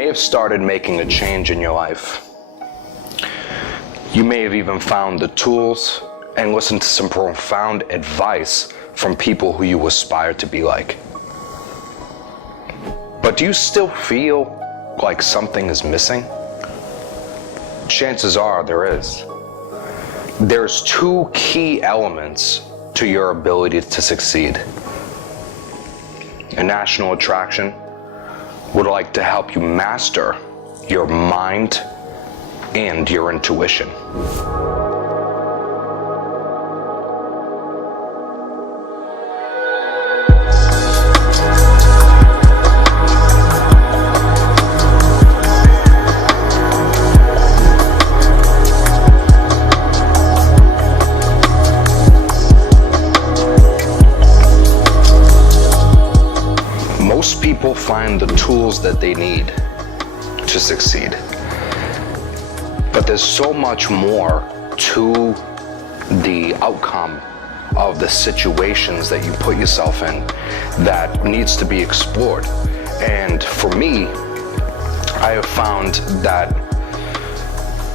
may have started making a change in your life. You may have even found the tools and listened to some profound advice from people who you aspire to be like. But do you still feel like something is missing? Chances are there is. There's two key elements to your ability to succeed. A national attraction would like to help you master your mind and your intuition. Most people find the tools that they need to succeed. But there's so much more to the outcome of the situations that you put yourself in that needs to be explored. And for me, I have found that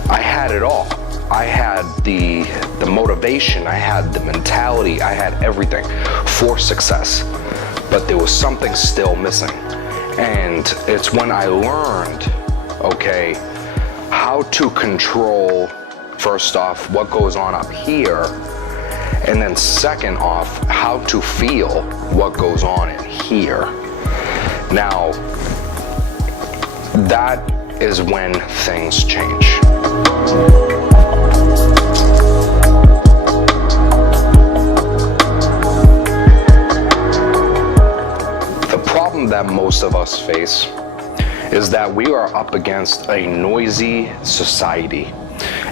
I had it all. I had the motivation, I had the mentality, I had everything for success. But there was something still missing. And it's when I learned, okay, how to control, first off, what goes on up here, and then second off, how to feel what goes on in here. Now, that is when things change. That most of us face is that we are up against a noisy society.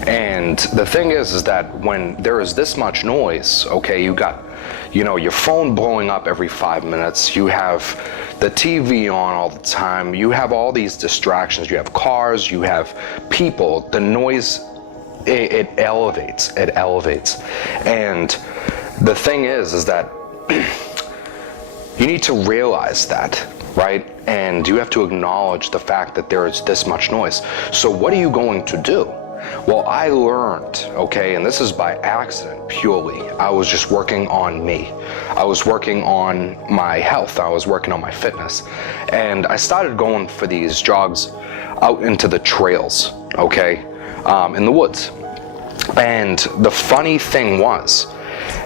And the thing is that when there is this much noise, okay, you got, your phone blowing up every 5 minutes, you have the TV on all the time, you have all these distractions, you have cars, you have people, the noise, it elevates. And the thing is that you need to realize that, right? And you have to acknowledge the fact that there is this much noise. So what are you going to do? Well, I learned, okay, and this is by accident purely. I was just working on me. I was working on my health. I was working on my fitness. And I started going for these jogs out into the trails, okay, in the woods. And the funny thing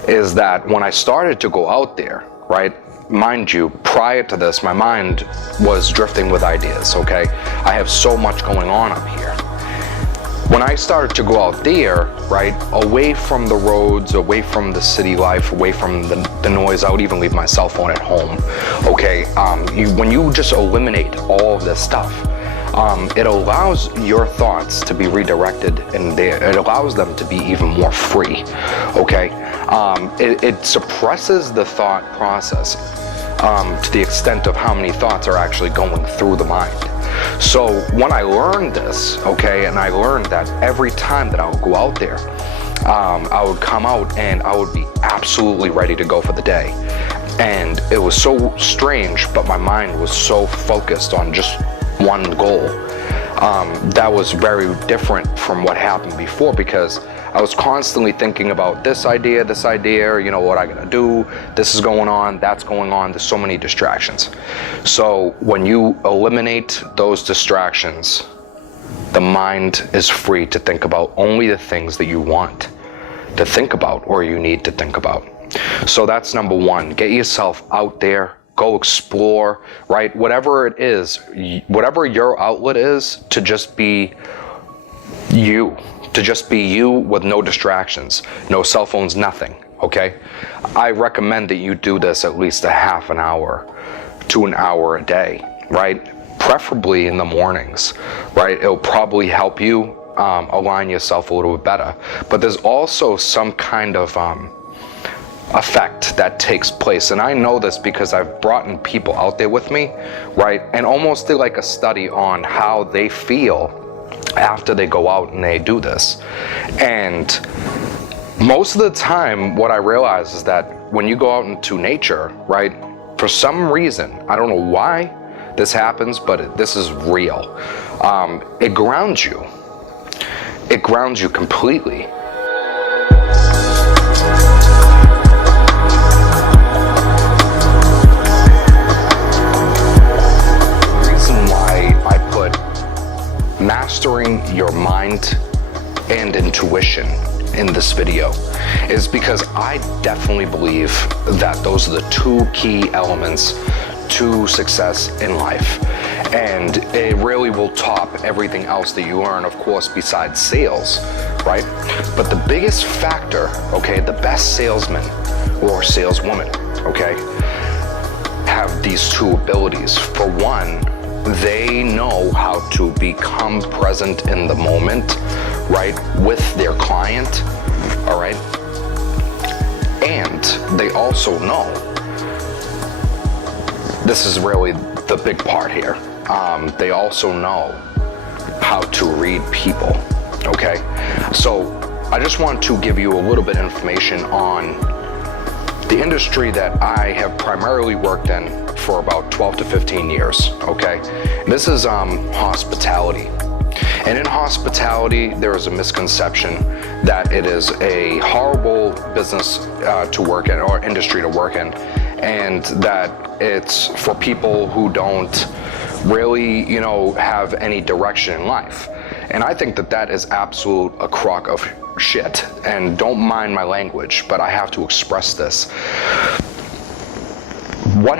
is that when I started to go out there, right, mind you, prior to this, my mind was drifting with ideas, okay? I have so much going on up here. When I started to go out there, right, away from the roads, away from the city life, away from the noise, I would even leave my cell phone at home, okay? When you just eliminate all of this stuff, it allows your thoughts to be redirected, and it allows them to be even more free, okay? It suppresses the thought process to the extent of how many thoughts are actually going through the mind. So when I learned this, okay, and I learned that every time that I would go out there, I would come out and I would be absolutely ready to go for the day. And it was so strange, but my mind was so focused on just one goal. That was very different from what happened before, because I was constantly thinking about this idea, what I gotta do, this is going on, that's going on, there's so many distractions. So when you eliminate those distractions, the mind is free to think about only the things that you want to think about or you need to think about. So that's number one. Get yourself out there, go explore, right? Whatever it is, whatever your outlet is, to just be you. To just be you with no distractions, no cell phones, nothing, okay? I recommend that you do this at least a half an hour to an hour a day, right? Preferably in the mornings, right? It'll probably help you align yourself a little bit better. But there's also some kind of effect that takes place. And I know this because I've brought in people out there with me, right? And almost did like a study on how they feel after they go out and they do this. And most of the time, what I realize is that when you go out into nature, right, for some reason, I don't know why, this happens, but this is real. It grounds you. It grounds you completely. The reason why I put mastering your mind and intuition in this video is because I definitely believe that those are the two key elements to success in life, and it really will top everything else that you learn, of course, besides sales, right? But the biggest factor, okay, the best salesman or saleswoman, okay, have these two abilities. For one, they know how to become present in the moment, right, with their client, all right? And they also know, this is really the big part here, they also know how to read people, okay? So I just want to give you a little bit of information on the industry that I have primarily worked in for about 12 to 15 years, okay? This is hospitality. And in hospitality, there is a misconception that it is a horrible business to work in, or industry to work in, and that it's for people who don't really, you know, have any direction in life. And I think that that is absolute a crock of shit. And don't mind my language, but I have to express this. What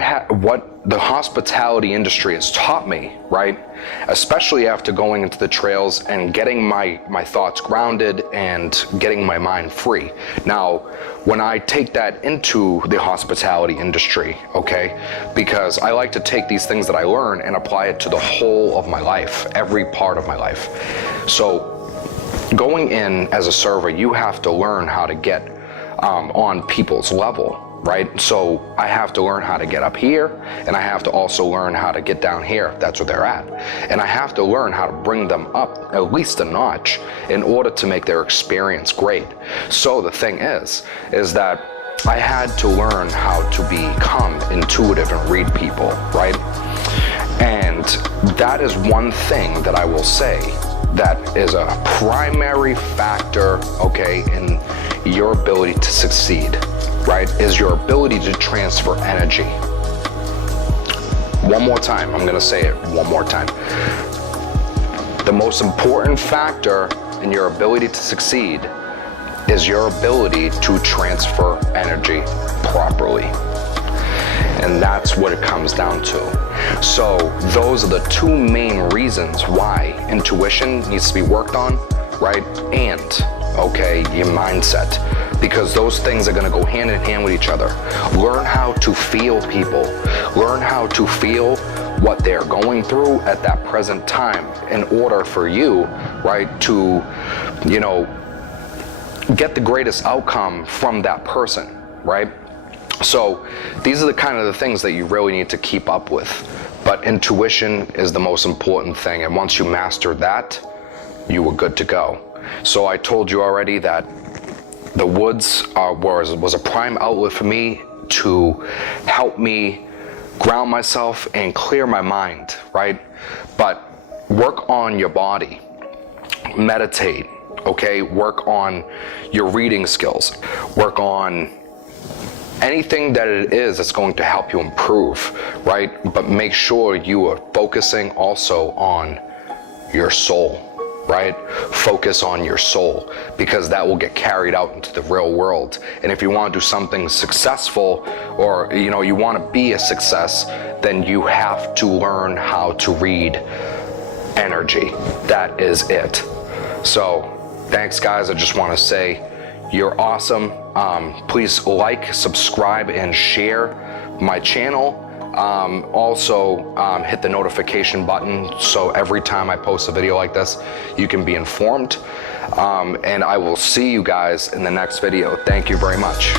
the hospitality industry has taught me, right, especially after going into the trails and getting my thoughts grounded and getting my mind free. Now, when I take that into the hospitality industry, okay, because I like to take these things that I learn and apply it to the whole of my life, every part of my life. So going in as a server, you have to learn how to get on people's level, right? So I have to learn how to get up here, and I have to also learn how to get down here if that's where they're at. And I have to learn how to bring them up at least a notch in order to make their experience great. So the thing is that I had to learn how to become intuitive and read people, right? And that is one thing that I will say that is a primary factor, okay, in your ability to succeed, right, is your ability to transfer energy. One more time, I'm gonna say it one more time. The most important factor in your ability to succeed is your ability to transfer energy properly. And that's what it comes down to. So those are the two main reasons why intuition needs to be worked on, right? And, okay, your mindset. Because those things are gonna go hand in hand with each other. Learn how to feel people. Learn how to feel what they're going through at that present time in order for you, right, to, you know, get the greatest outcome from that person, right? So these are the kind of the things that you really need to keep up with. But intuition is the most important thing. And once you master that, you were good to go. So I told you already that the woods was a prime outlet for me to help me ground myself and clear my mind, right? But work on your body, meditate, okay? Work on your reading skills, work on anything that it is that's going to help you improve, right? But make sure you are focusing also on your soul, right? Focus on your soul, because that will get carried out into the real world. And if you want to do something successful, or you know, you want to be a success, then you have to learn how to read energy. That is it. So thanks guys. I just want to say you're awesome. Please like, subscribe, and share my channel. Also hit the notification button so every time I post a video like this, you can be informed. And I will see you guys in the next video. Thank you very much.